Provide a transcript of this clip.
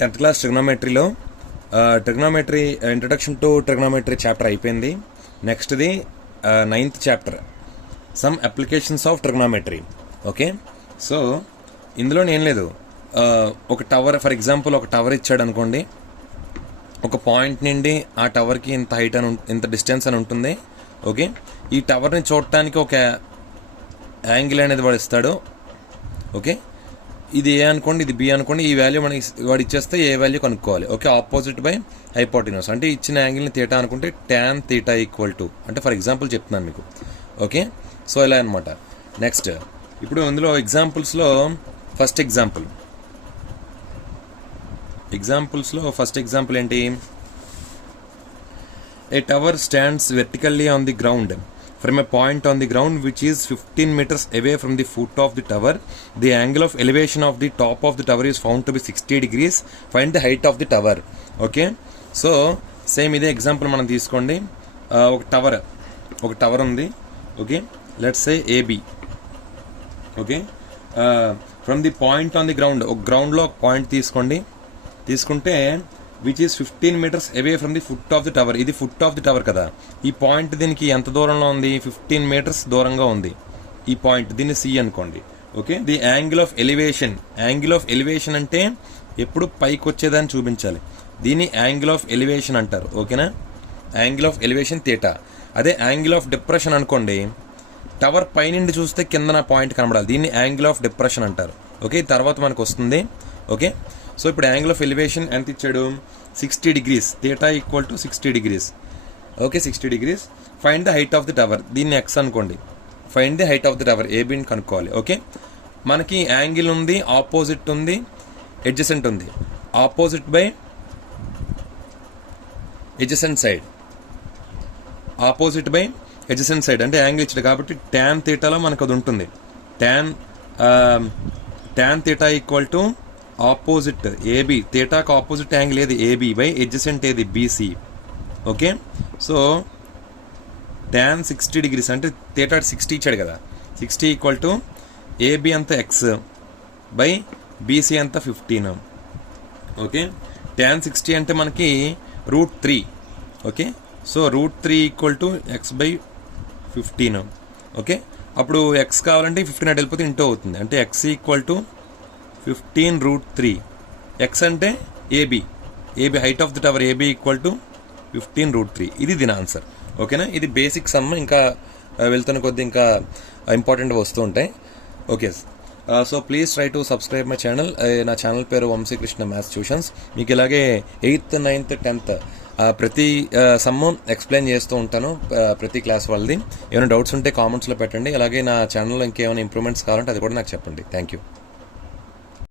10th class ట్రిగ్నోమెట్రీలో trigonometry introduction to trigonometry chapter అయిపోయింది. నెక్స్ట్ది 9th chapter some applications of trigonometry. Okay, so ఇందులో ఏం లేదు, ఒక టవర్ ఫర్ ఎగ్జాంపుల్ ఒక టవర్ ఇచ్చాడు అనుకోండి. ఒక పాయింట్ నుండి ఆ టవర్కి ఇంత హైట్ అని ఇంత డిస్టెన్స్ అని ఉంటుంది. ఓకే, ఈ టవర్ని చూడటానికి ఒక యాంగిల్ అనేది వాడు ఇస్తాడు. ఓకే, ఇది ఏ అనుకోండి, ఇది బి అనుకోండి. ఈ వాల్యూ మనకి వాడు ఇచ్చేస్తే ఏ వాల్యూ కనుక్కోవాలి. ఓకే, ఆపోజిట్ బై హైపోటెన్యూస్ అంటే ఇచ్చిన యాంగిల్ని థీటా అనుకుంటే tan θ ఈక్వల్ టు అంటే ఫర్ ఎగ్జాంపుల్ చెప్తున్నాను మీకు. ఓకే, సో ఇలా అనమాట. నెక్స్ట్ ఇప్పుడు ఇందులో ఎగ్జాంపుల్స్లో ఫస్ట్ ఎగ్జాంపుల్ ఏంటి? A tower stands vertically on the ground from a point on the ground which is 15 meters away from the foot of the tower. The angle of elevation of the top of the tower is found to be 60 degrees. Find the height of the tower. Okay, so same ఇదే example మనం తీసుకోండి. ఒక tower ఉంది. Okay, let's say AB. Okay, from the point on the ground, ఒక గ్రౌండ్లో ఒక point తీసుకుంటే which is 15 meters away from the foot of the tower. ఇది ఫుట్ ఆఫ్ ది టవర్ కదా. ఈ పాయింట్ దీనికి ఎంత దూరంలో ఉంది? 15 meters దూరంగా ఉంది ఈ పాయింట్. దీన్ని సి అనుకోండి. Okay, the angle of elevation అంటే ఎప్పుడు పైకి వచ్చేదాన్ని చూపించాలి. దీన్ని యాంగిల్ ఆఫ్ ఎలివేషన్ అంటారు. ఓకేనా, యాంగిల్ ఆఫ్ ఎలివేషన్ థీటా. అదే యాంగిల్ ఆఫ్ డిప్రెషన్ అనుకోండి, టవర్ పైనుండి చూస్తే కింద నా పాయింట్ కనబడాలి. దీన్ని యాంగిల్ ఆఫ్ డిప్రెషన్ అంటారు. ఓకే, తర్వాత మనకు వస్తుంది. ఓకే, సో ఇప్పుడు యాంగిల్ ఆఫ్ ఎలివేషన్ ఎంత ఇచ్చాడు? 60 degrees. Theta equal to 60 degrees. Okay, 60 degrees. Find the height of the tower. దీన్ని ఎక్స్ అనుకోండి. Find the height of the tower, ఏబిని కనుక్కోవాలి. ఓకే, మనకి యాంగిల్ ఉంది, ఆపోజిట్ ఉంది, ఎడ్జసెంట్ ఉంది. ఆపోజిట్ బై ఎడ్జసెంట్ సైడ్ అంటే యాంగిల్ ఇచ్చాడు కాబట్టి tan θలో మనకు అది ఉంటుంది. tan θ equal to opposite AB. థీటాకు ఆపోజిట్ యాంగిల్ ఏది? ఏబి బై ఎడ్జసెంట్ ఏది? BC. Okay, so tan 60 degrees అంటే థీటా 60 ఇచ్చాడు కదా. 60 ఈక్వల్ టు ఏబి అంత ఎక్స్ బై బీసీ అంత 15. ఓకే, tan 60 అంటే మనకి √3. Okay, so √3 equal to X by 15. Okay, అప్పుడు ఎక్స్ కావాలంటే 15 అటు వెళ్ళిపోతే ఇంటూ అవుతుంది. అంటే ఎక్స్ ఈక్వల్ టు 15√3. ఎక్స్ అంటే AB height of the tower AB equal to 15√3. ఇది దీని ఆన్సర్. ఓకేనా, ఇది బేసిక్ సమ్. ఇంకా వెళ్తున్న కొద్ది ఇంకా ఇంపార్టెంట్ వస్తూ ఉంటాయి. Okay, so please try to subscribe my channel. నా ఛానల్ పేరు వంశీకృష్ణ మ్యాథ్స్ ట్యూషన్స్. మీకు ఇలాగే 8th 9th 10th ప్రతి సమ్ ఎక్స్ప్లెయిన్ చేస్తూ ఉంటాను ప్రతి క్లాస్ వాళ్ళది. ఏమైనా డౌట్స్ ఉంటే కామెంట్స్లో పెట్టండి. అలాగే నా ఛానల్లో ఇంకేమైనా ఇంప్రూవ్మెంట్స్ కావాలంటే అది కూడా నాకు చెప్పండి. Thank you.